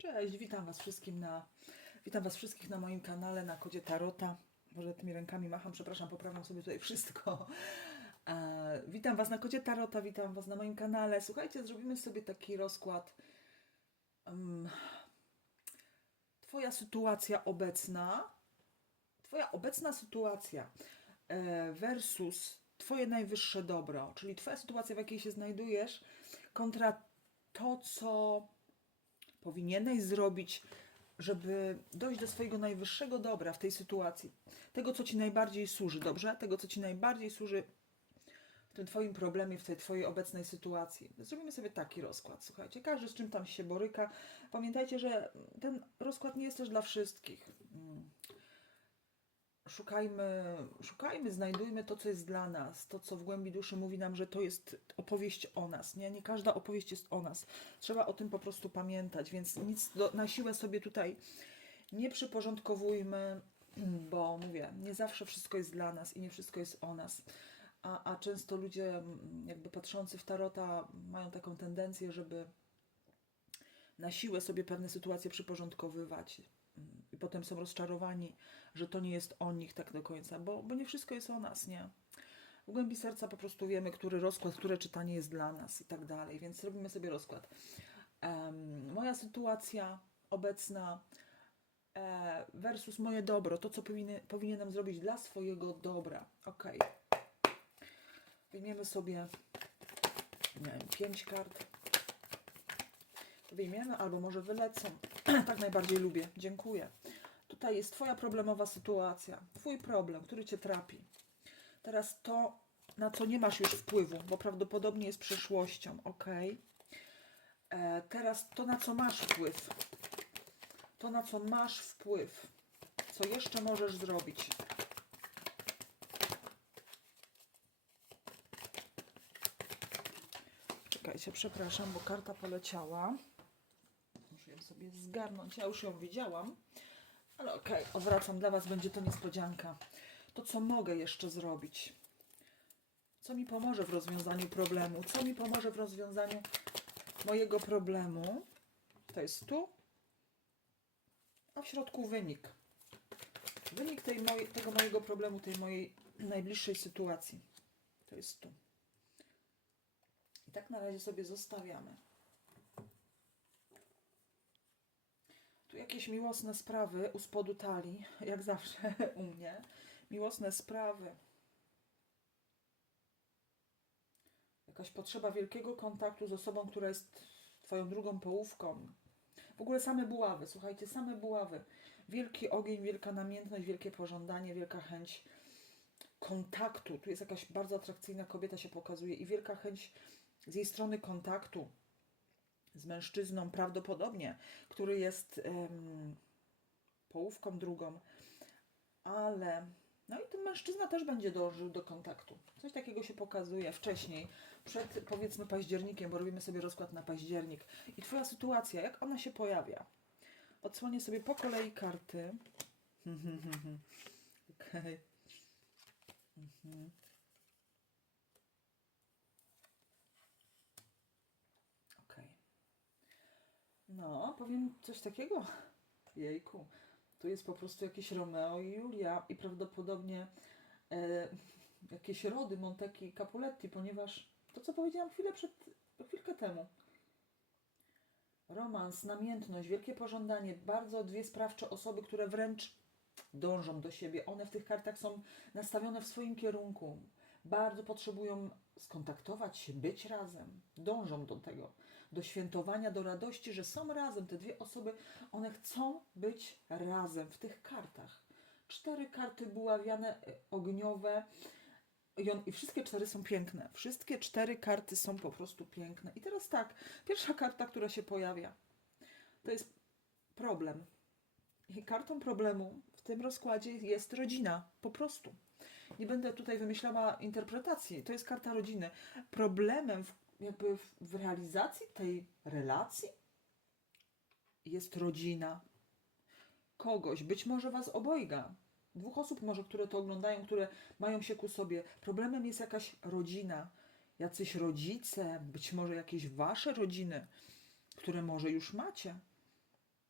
Cześć, witam Was wszystkim na, witam Was wszystkich na moim kanale na kodzie Tarota. Może tymi rękami macham, przepraszam, poprawiam sobie tutaj wszystko. E, witam Was na kodzie Tarota, witam Was na moim kanale. Słuchajcie, zrobimy sobie taki rozkład. em, twoja sytuacja obecna, Twoja obecna sytuacja e, versus Twoje najwyższe dobro, czyli Twoja sytuacja, w jakiej się znajdujesz, kontra to, co powinieneś zrobić, żeby dojść do swojego najwyższego dobra w tej sytuacji. Tego, co ci najbardziej służy, dobrze? Tego, co ci najbardziej służy w tym twoim problemie, w tej twojej obecnej sytuacji. Zrobimy sobie taki rozkład. Słuchajcie, każdy z czym tam się boryka. Pamiętajcie, że ten rozkład nie jest też dla wszystkich. Szukajmy, szukajmy, znajdujmy to, co jest dla nas, to, co w głębi duszy mówi nam, że to jest opowieść o nas. Nie, nie każda opowieść jest o nas. Trzeba o tym po prostu pamiętać, więc nic do, na siłę sobie tutaj nie przyporządkowujmy, bo mówię, nie zawsze wszystko jest dla nas i nie wszystko jest o nas. A, a często ludzie, jakby patrzący w tarota, mają taką tendencję, żeby na siłę sobie pewne sytuacje przyporządkowywać. Potem są rozczarowani, że to nie jest o nich tak do końca, bo, bo nie wszystko jest o nas, nie? W głębi serca po prostu wiemy, który rozkład, które czytanie jest dla nas i tak dalej, więc robimy sobie rozkład. Em, moja sytuacja obecna e, versus moje dobro, to co powinny, powinienem zrobić dla swojego dobra. Ok. Wyjmiemy sobie nie wiem, pięć kart. Wyjmiemy albo może wylecą. tak najbardziej lubię. Dziękuję. Tutaj jest Twoja problemowa sytuacja, Twój problem, który Cię trapi. Teraz to, na co nie masz już wpływu, bo prawdopodobnie jest przeszłością, ok? E, teraz to, na co masz wpływ. To, na co masz wpływ. Co jeszcze możesz zrobić. Czekajcie, przepraszam, bo karta poleciała. Muszę ją sobie zgarnąć. Ja już ją widziałam. Ale okej, odwracam dla Was, będzie to niespodzianka. To, co mogę jeszcze zrobić? Co mi pomoże w rozwiązaniu problemu? Co mi pomoże w rozwiązaniu mojego problemu? To jest tu, a w środku wynik. Wynik tej mojej, tego mojego problemu, tej mojej najbliższej sytuacji. To jest tu. I tak na razie sobie zostawiamy. Tu jakieś miłosne sprawy u spodu talii, jak zawsze u mnie. Miłosne sprawy. Jakaś potrzeba wielkiego kontaktu z osobą, która jest Twoją drugą połówką. W ogóle same buławy, słuchajcie, same buławy. Wielki ogień, wielka namiętność, wielkie pożądanie, wielka chęć kontaktu. Tu jest jakaś bardzo atrakcyjna kobieta się pokazuje i wielka chęć z jej strony kontaktu z mężczyzną prawdopodobnie, który jest em, połówką drugą, ale no i ten mężczyzna też będzie dążył do kontaktu. Coś takiego się pokazuje wcześniej, przed powiedzmy październikiem, bo robimy sobie rozkład na październik. I Twoja sytuacja, jak ona się pojawia? Odsłonię sobie po kolei karty. Okej. Mhm. Okej. No, powiem coś takiego. Jejku. Tu jest po prostu jakieś Romeo i Julia i prawdopodobnie e, jakieś rody Monteki Capuletti, ponieważ to, co powiedziałam chwilę przed, chwilkę temu. Romans, namiętność, wielkie pożądanie, bardzo dwie sprawcze osoby, które wręcz dążą do siebie. One w tych kartach są nastawione w swoim kierunku. Bardzo potrzebują skontaktować się, być razem. Dążą do tego, do świętowania, do radości, że są razem. Te dwie osoby, one chcą być razem w tych kartach. Cztery karty buławiane, e, ogniowe. I, on, I wszystkie cztery są piękne. Wszystkie cztery karty są po prostu piękne. I teraz tak, pierwsza karta, która się pojawia, to jest problem. I kartą problemu w tym rozkładzie jest rodzina. Po prostu. Nie będę tutaj wymyślała interpretacji. To jest karta rodziny. Problemem w, jakby w, w realizacji tej relacji jest rodzina. Kogoś, być może was obojga. Dwóch osób może, które to oglądają, które mają się ku sobie. Problemem jest jakaś rodzina, jacyś rodzice, być może jakieś wasze rodziny, które może już macie.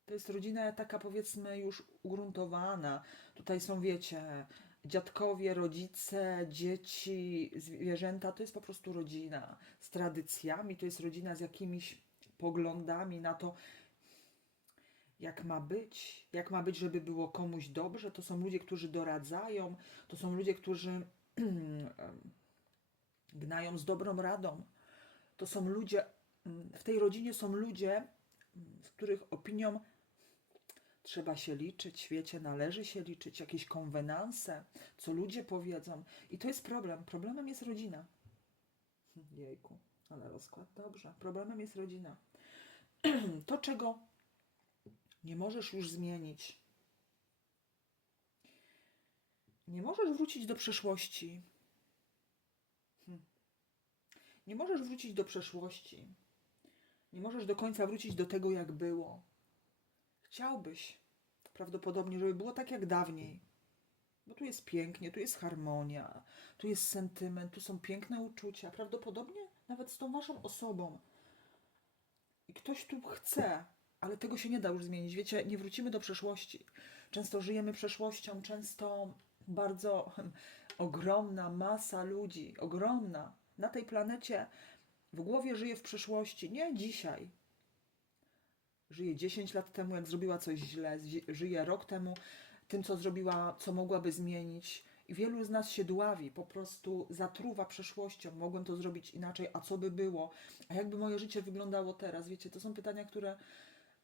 To jest rodzina taka powiedzmy już ugruntowana. Tutaj są, wiecie, dziadkowie, rodzice, dzieci, zwierzęta. To jest po prostu rodzina z tradycjami, to jest rodzina z jakimiś poglądami na to, jak ma być, jak ma być, żeby było komuś dobrze. To są ludzie, którzy doradzają, to są ludzie, którzy gnają z dobrą radą. To są ludzie, w tej rodzinie są ludzie, z których opinią trzeba się liczyć, wiecie, należy się liczyć, jakieś konwenanse, co ludzie powiedzą. I to jest problem. Problemem jest rodzina. Jejku, ale rozkład dobrze. Problemem jest rodzina. To, czego nie możesz już zmienić. Nie możesz wrócić do przeszłości. Hmm. Nie możesz wrócić do przeszłości. Nie możesz do końca wrócić do tego, jak było. Chciałbyś prawdopodobnie, żeby było tak jak dawniej. Bo tu jest pięknie, tu jest harmonia, tu jest sentyment, tu są piękne uczucia. Prawdopodobnie nawet z tą waszą osobą. I ktoś tu chce, ale tego się nie da już zmienić. Wiecie, nie wrócimy do przeszłości. Często żyjemy przeszłością, często bardzo ogromna masa ludzi, ogromna na tej planecie w głowie żyje w przeszłości. Nie dzisiaj. Żyje 10 lat temu, jak zrobiła coś źle, żyje rok temu tym, co zrobiła, co mogłaby zmienić. I wielu z nas się dławi, po prostu zatruwa przeszłością. Mogłem to zrobić inaczej, a co by było? A jakby moje życie wyglądało teraz? Wiecie, to są pytania, które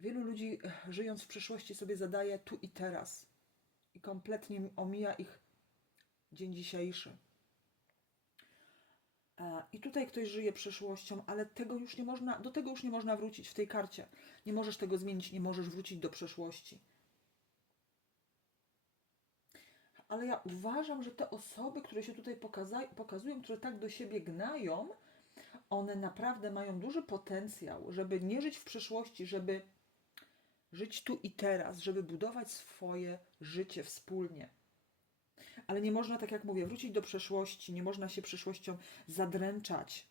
wielu ludzi eh, żyjąc w przeszłości sobie zadaje tu i teraz. I kompletnie omija ich dzień dzisiejszy. E, I tutaj ktoś żyje przeszłością, ale tego już nie można, do tego już nie można wrócić w tej karcie. Nie możesz tego zmienić, nie możesz wrócić do przeszłości. Ale ja uważam, że te osoby, które się tutaj pokaza- pokazują, które tak do siebie gnają, one naprawdę mają duży potencjał, żeby nie żyć w przeszłości, żeby żyć tu i teraz, żeby budować swoje życie wspólnie. Ale nie można, tak jak mówię, wrócić do przeszłości, nie można się przeszłością zadręczać.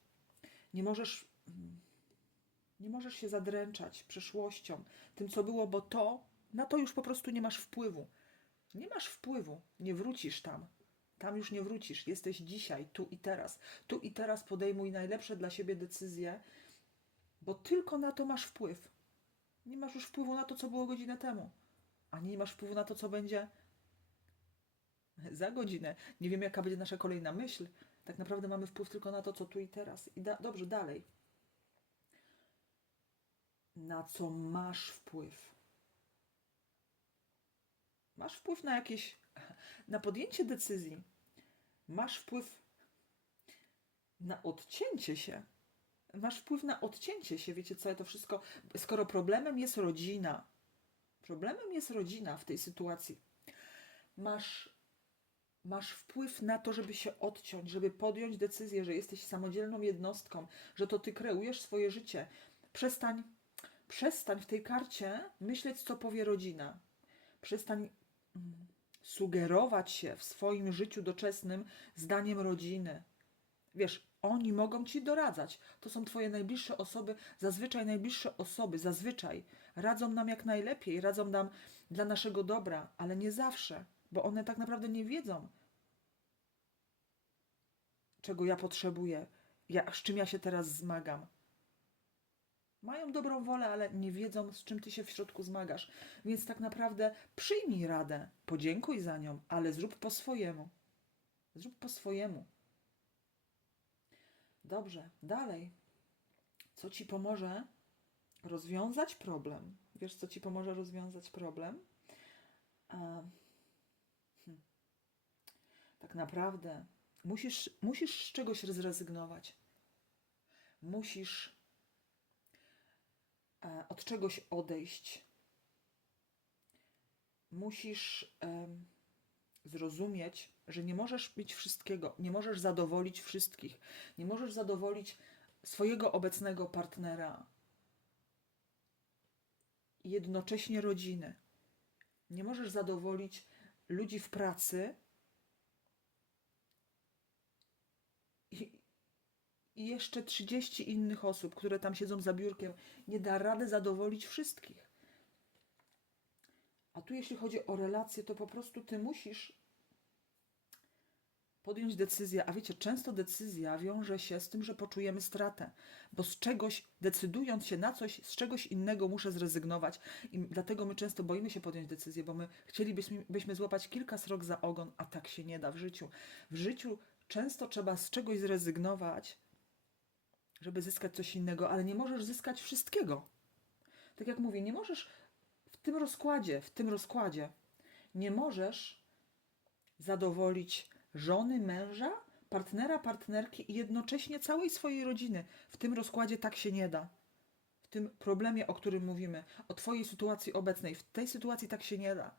Nie możesz, mm, nie możesz się zadręczać przeszłością, tym co było, bo to, na to już po prostu nie masz wpływu. Nie masz wpływu, nie wrócisz tam. Tam już nie wrócisz. Jesteś dzisiaj, tu i teraz. Tu i teraz podejmuj najlepsze dla siebie decyzje, bo tylko na to masz wpływ. Nie masz już wpływu na to, co było godzinę temu, ani nie masz wpływu na to, co będzie za godzinę. Nie wiem, jaka będzie nasza kolejna myśl. Tak naprawdę mamy wpływ tylko na to, co tu i teraz. I da- dobrze, dalej. Na co masz wpływ? Masz wpływ na jakieś, na podjęcie decyzji. Masz wpływ na odcięcie się. Masz wpływ na odcięcie się. Wiecie co, to wszystko, skoro problemem jest rodzina, problemem jest rodzina w tej sytuacji, masz masz wpływ na to, żeby się odciąć, żeby podjąć decyzję, że jesteś samodzielną jednostką, że to ty kreujesz swoje życie. Przestań, przestań w tej karcie myśleć, co powie rodzina. Przestań mm, sugerować się w swoim życiu doczesnym zdaniem rodziny. Wiesz, oni mogą ci doradzać. To są twoje najbliższe osoby, zazwyczaj najbliższe osoby, zazwyczaj radzą nam jak najlepiej, radzą nam dla naszego dobra, ale nie zawsze, bo one tak naprawdę nie wiedzą, czego ja potrzebuję, ja, z czym ja się teraz zmagam. Mają dobrą wolę, ale nie wiedzą, z czym ty się w środku zmagasz. Więc tak naprawdę przyjmij radę, podziękuj za nią, ale zrób po swojemu. Zrób po swojemu. Dobrze, dalej. Co ci pomoże rozwiązać problem? Wiesz, co ci pomoże rozwiązać problem? A. Tak naprawdę musisz, musisz z czegoś zrezygnować. Musisz e, od czegoś odejść. Musisz zrozumieć, że nie możesz mieć wszystkiego, nie możesz zadowolić wszystkich, nie możesz zadowolić swojego obecnego partnera i jednocześnie rodziny. Nie możesz zadowolić ludzi w pracy i, i jeszcze 30 innych osób, które tam siedzą za biurkiem. Nie da rady zadowolić wszystkich. A tu jeśli chodzi o relacje, to po prostu ty musisz podjąć decyzję, a wiecie, często decyzja wiąże się z tym, że poczujemy stratę, bo z czegoś, decydując się na coś, z czegoś innego muszę zrezygnować i dlatego my często boimy się podjąć decyzję, bo my chcielibyśmy byśmy złapać kilka srok za ogon, a tak się nie da w życiu. W życiu często trzeba z czegoś zrezygnować, żeby zyskać coś innego, ale nie możesz zyskać wszystkiego. Tak jak mówię, nie możesz w tym rozkładzie, w tym rozkładzie, nie możesz zadowolić żony, męża, partnera, partnerki i jednocześnie całej swojej rodziny. W tym rozkładzie tak się nie da. W tym problemie, o którym mówimy, o Twojej sytuacji obecnej, w tej sytuacji tak się nie da.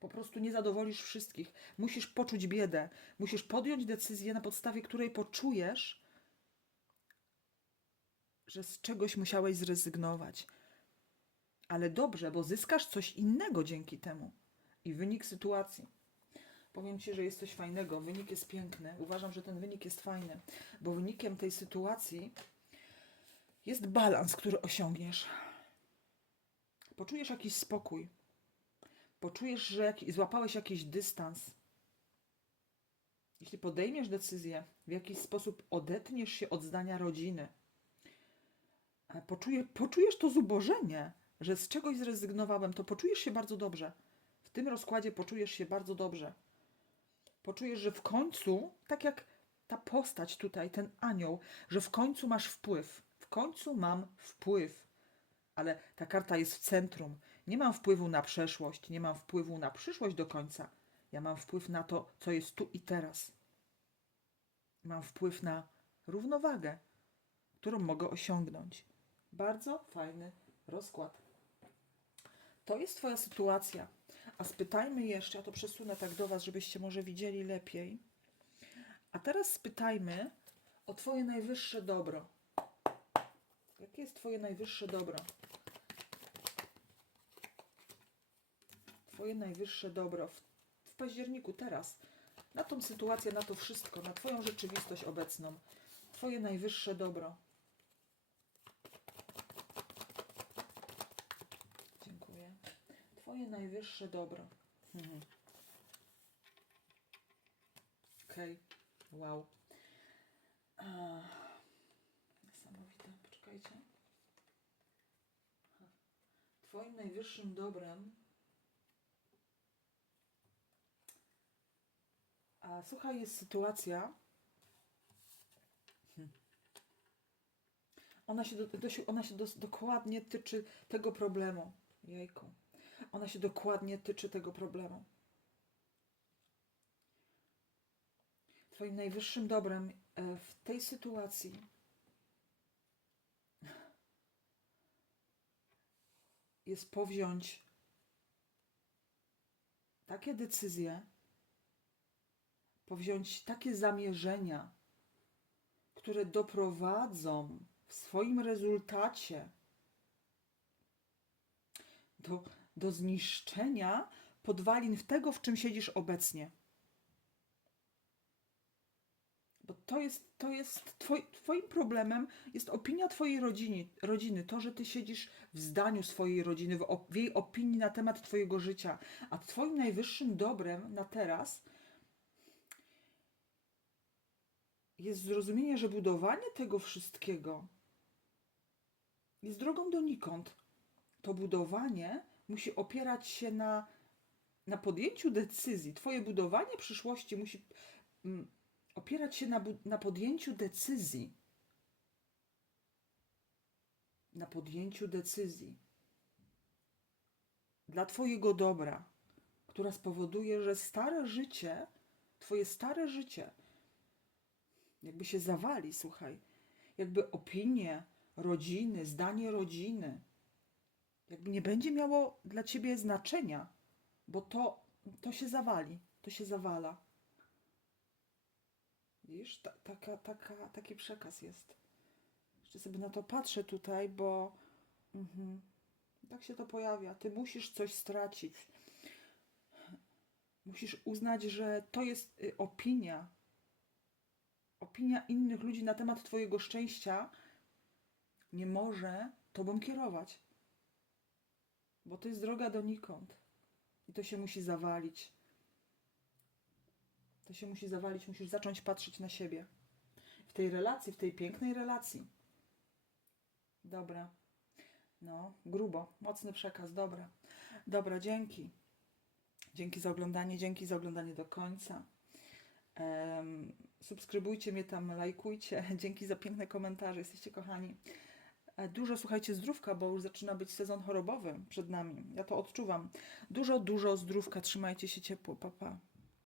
Po prostu nie zadowolisz wszystkich. Musisz poczuć biedę. Musisz podjąć decyzję, na podstawie której poczujesz, że z czegoś musiałeś zrezygnować. Ale dobrze, bo zyskasz coś innego dzięki temu. I wynik sytuacji. Powiem Ci, że jest coś fajnego. Wynik jest piękny. Uważam, że ten wynik jest fajny, bo wynikiem tej sytuacji jest balans, który osiągniesz. Poczujesz jakiś spokój. Poczujesz, że złapałeś jakiś dystans. Jeśli podejmiesz decyzję, w jakiś sposób odetniesz się od zdania rodziny, poczuje, poczujesz to zubożenie, że z czegoś zrezygnowałem, to poczujesz się bardzo dobrze. W tym rozkładzie poczujesz się bardzo dobrze poczujesz, że w końcu, tak jak ta postać tutaj, ten anioł, że w końcu masz wpływ. W końcu mam wpływ. Ale ta karta jest w centrum. Nie mam wpływu na przeszłość, nie mam wpływu na przyszłość do końca. Ja mam wpływ na to, co jest tu i teraz. Mam wpływ na równowagę, którą mogę osiągnąć. Bardzo fajny rozkład. To jest Twoja sytuacja. A spytajmy jeszcze, ja to przesunę tak do Was, żebyście może widzieli lepiej. A teraz spytajmy o Twoje najwyższe dobro. Jakie jest Twoje najwyższe dobro? Twoje najwyższe dobro w, w październiku, teraz. Na tą sytuację, na to wszystko, na Twoją rzeczywistość obecną. Twoje najwyższe dobro. Dziękuję. Twoje najwyższe dobro. Mhm. Okej, wow. A, niesamowite, poczekajcie. Aha. Twoim najwyższym dobrem. A słuchaj, jest sytuacja. Hmm. Ona się, do, do, ona się dos- dokładnie tyczy tego problemu. Jejku. Ona się dokładnie tyczy tego problemu. Twoim najwyższym dobrem e, w tej sytuacji jest powziąć takie decyzje, powziąć takie zamierzenia, które doprowadzą w swoim rezultacie do, do zniszczenia podwalin w tego, w czym siedzisz obecnie. Bo to jest, to jest twoj, Twoim problemem jest opinia Twojej rodziny, rodziny, to, że Ty siedzisz w zdaniu swojej rodziny, w, w jej opinii na temat Twojego życia. A Twoim najwyższym dobrem na teraz jest zrozumienie, że budowanie tego wszystkiego jest drogą donikąd. To budowanie musi opierać się na, na podjęciu decyzji. Twoje budowanie przyszłości musi mm, opierać się na, na podjęciu decyzji. Na podjęciu decyzji. Dla Twojego dobra, która spowoduje, że stare życie, Twoje stare życie, jakby się zawali, słuchaj, jakby opinie rodziny, zdanie rodziny, jakby nie będzie miało dla ciebie znaczenia, bo to, to się zawali, to się zawala. Widzisz, ta, taka, taka, taki przekaz jest. Jeszcze sobie na to patrzę tutaj, bo mhm, tak się to pojawia. Ty musisz coś stracić. Musisz uznać, że to jest y, opinia. Opinia innych ludzi na temat Twojego szczęścia nie może Tobą kierować. Bo to jest droga donikąd. I to się musi zawalić. To się musi zawalić, musisz zacząć patrzeć na siebie. W tej relacji, w tej pięknej relacji. Dobra. No, grubo, mocny przekaz, dobra. Dobra, dzięki. Dzięki za oglądanie, dzięki za oglądanie do końca. Em, subskrybujcie mnie tam, lajkujcie. Dzięki za piękne komentarze, jesteście kochani. E, Dużo słuchajcie zdrówka, bo już zaczyna być sezon chorobowy przed nami. Ja to odczuwam. Dużo, dużo zdrówka. Trzymajcie się ciepło. Pa, pa.